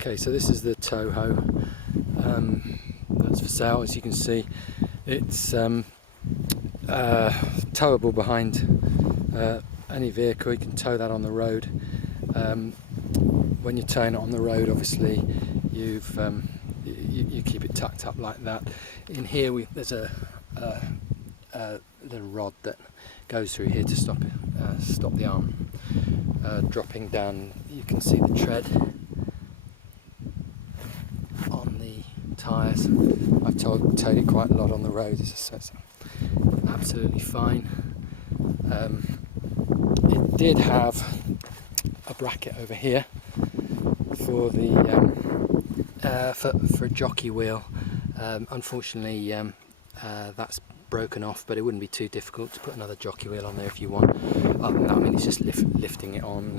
Okay, so this is the tow hoe that's for sale. As you can see, it's towable behind any vehicle. You can tow that on the road. When you're towing it on the road, obviously you keep it tucked up like that. In here there's a little rod that goes through here to stop the arm dropping down. You can see the tread on the tyres. I've towed it quite a lot on the road, so it's absolutely fine. It did have a bracket over here for the for a jockey wheel. Unfortunately, that's broken off, but it wouldn't be too difficult to put another jockey wheel on there if you want. Other than that, I mean, it's just lifting it on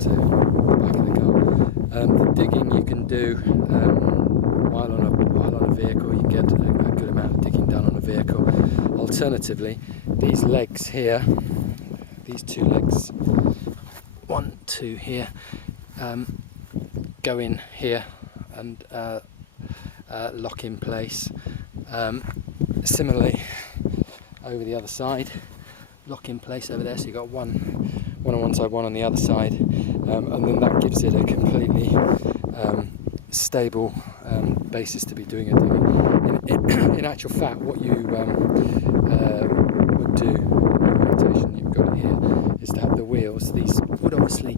to the back of the car. The digging you can do while on a vehicle. You can get a good amount of digging done on a vehicle. Alternatively, these legs here, these two legs, 1, 2 here, go in here and lock in place. Similarly, over the other side, lock in place over there, so you've got one on one side, one on the other side, and then that gives it a completely stable basis to be doing it. In actual fact, what you would do, the orientation you've got here, is to have the wheels. These would obviously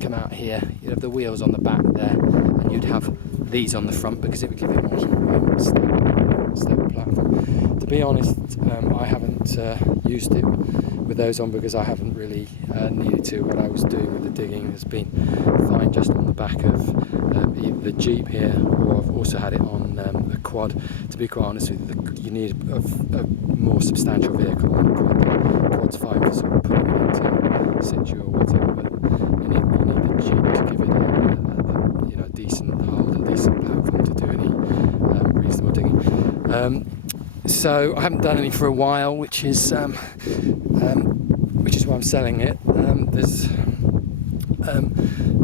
come out here. You'd have the wheels on the back there, and you'd have these on the front because it would give you a more stable platform. To be honest, I haven't used it with those on because I haven't really needed to. What I was doing with the digging has been fine just on the back of either the Jeep here, or I've also had it on a quad. To be quite honest with you, you need a more substantial vehicle than a quad. The quad's fine for sort of putting it into situ or whatever, but you need the Jeep to give it a decent hold and decent platform to do any reasonable digging. So I haven't done any for a while, which is why I'm selling it. There's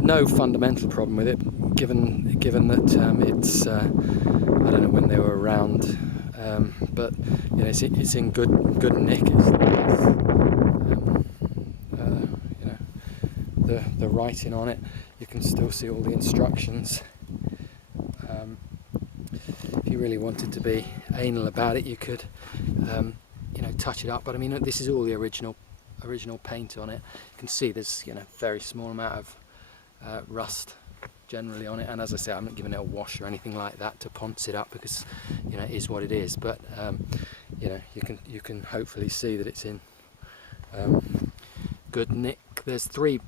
no fundamental problem with it, given that it's I don't know when they were around, but it's in good nick. The writing on it, you can still see all the instructions. If you really wanted to be anal about it, you could touch it up, but I mean, this is all the original paint on it. You can see there's very small amount of rust generally on it, and as I say, I'm not giving it a wash or anything like that to ponce it up because it is what it is, but you can hopefully see that it's in good nick. There's three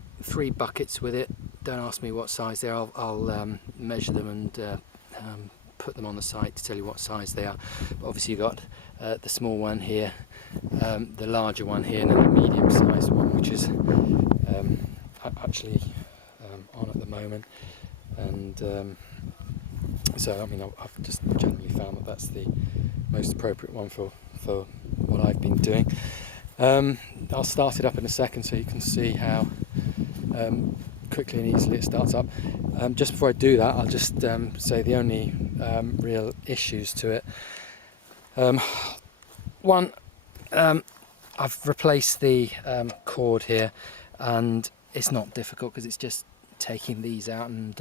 buckets with it. Don't ask me what size they are. I'll measure them and put them on the site to tell you what size they are. But obviously you've got the small one here, the larger one here, and then the medium sized one, which is actually on at the moment. And so I mean, I've just generally found that that's the most appropriate one for what I've been doing. I'll start it up in a second so you can see how quickly and easily it starts up. Just before I do that, I'll just say the only real issues to it. One, I've replaced the cord here, and it's not difficult because it's just taking these out and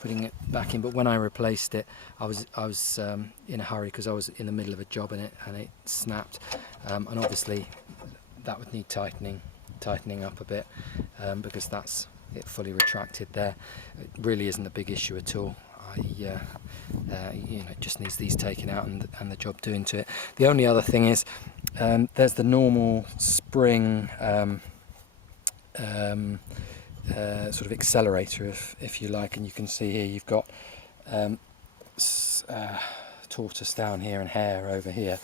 putting it back in. But when I replaced it, I was in a hurry because I was in the middle of a job and it snapped, and obviously that would need tightening up a bit because that's it fully retracted there. It really isn't a big issue at all. It just needs these taken out and the job doing to it. The only other thing is there's the normal spring sort of accelerator, if you like, and you can see here you've got tortoise down here and hair over here.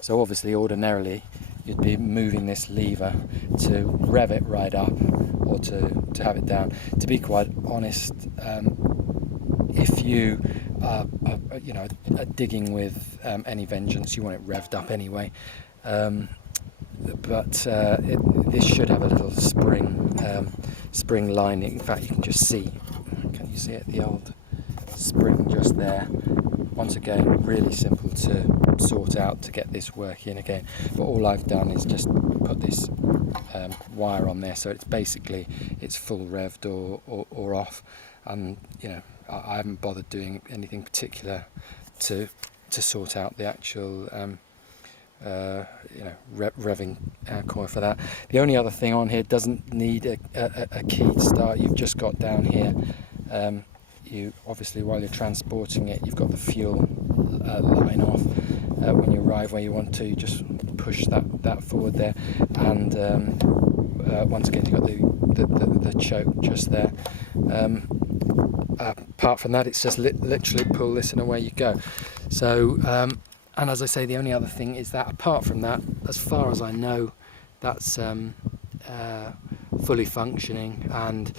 So obviously ordinarily you'd be moving this lever to rev it right up or to have it down. To be quite honest, if you are digging with any vengeance, you want it revved up anyway. But this should have a little spring lining. In fact, you can just see. Can You see it, the old spring just there. Once again, really simple to sort out to get this working again. But all I've done is just put this wire on there, so it's basically it's full revved or off, and you know I haven't bothered doing anything particular to sort out the actual revving coil for that. The only other thing on here doesn't need a key to start. You've just got down here, you obviously while you're transporting it, you've got the fuel line off. When you arrive where you want to, you just push that forward there, and once again you've got the choke just there. Apart from that, it's just literally pull this and away you go. So and as I say, the only other thing is that apart from that, as far as I know, that's fully functioning. And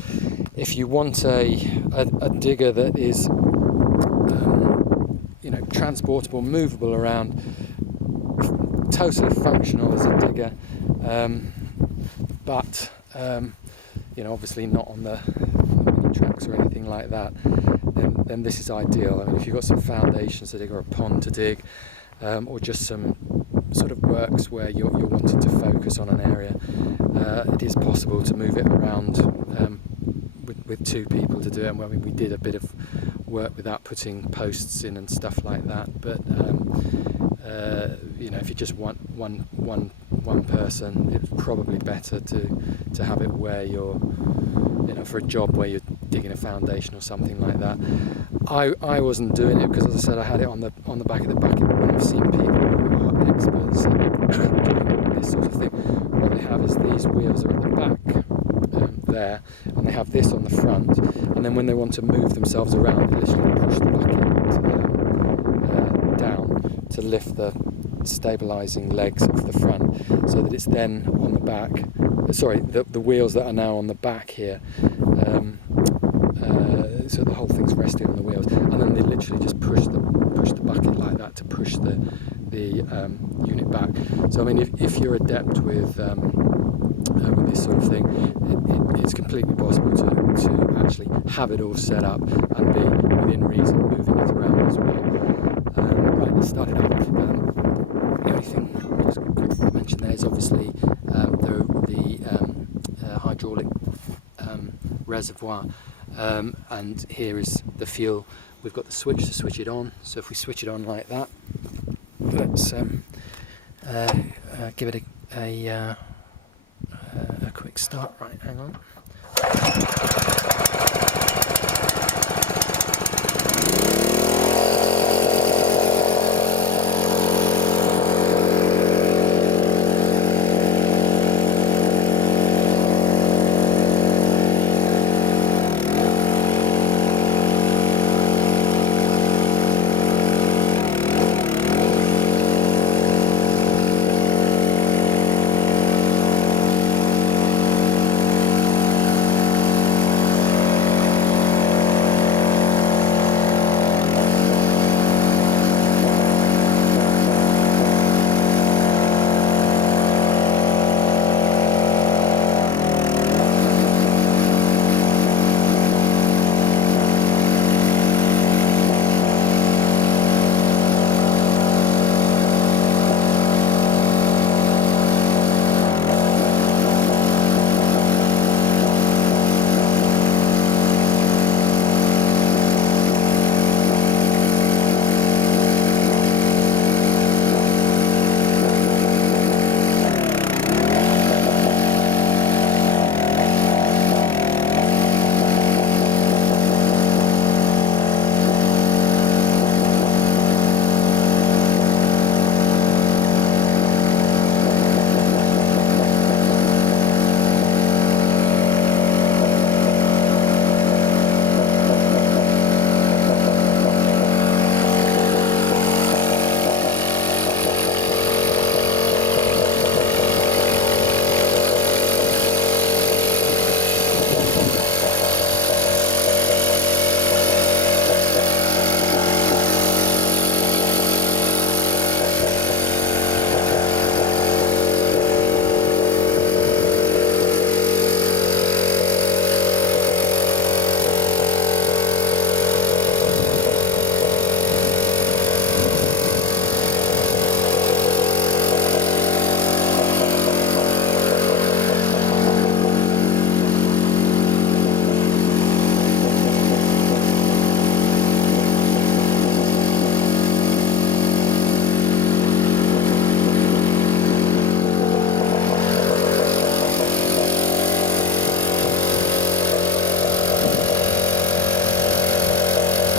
if you want a digger that is transportable, movable around, totally functional as a digger, but obviously not on the mini tracks or anything like that, then this is ideal. I mean, if you've got some foundations to dig or a pond to dig, or just some sort of works where you're wanting to focus on an area, it is possible to move it around with two people to do it. And I mean, we did a bit of work without putting posts in and stuff like that, but if you just want one person, it's probably better to have it where you're for a job where you're digging a foundation or something like that. I wasn't doing it because, as I said, I had it on the back of the bucket, but when I've seen people who are experts at doing this sort of thing, what they have is these wheels are at the back there, and they have this on the front, and then when they want to move themselves around, they literally push the bucket down to lift the stabilising legs of the front, so that it's then on the back. Sorry, the wheels that are now on the back here, so the whole thing's resting on the wheels, and then they literally just push the bucket like that to push the unit back. So I mean, if you're adept with this sort of thing, it's completely possible to actually have it all set up and be within reason moving it around as well. Right, let's start it up. The only thing I'll just quickly mention there is obviously the hydraulic reservoir, and here is the fuel. We've got the switch to switch it on, so if we switch it on like that, let's give it a quick start. Right, hang on.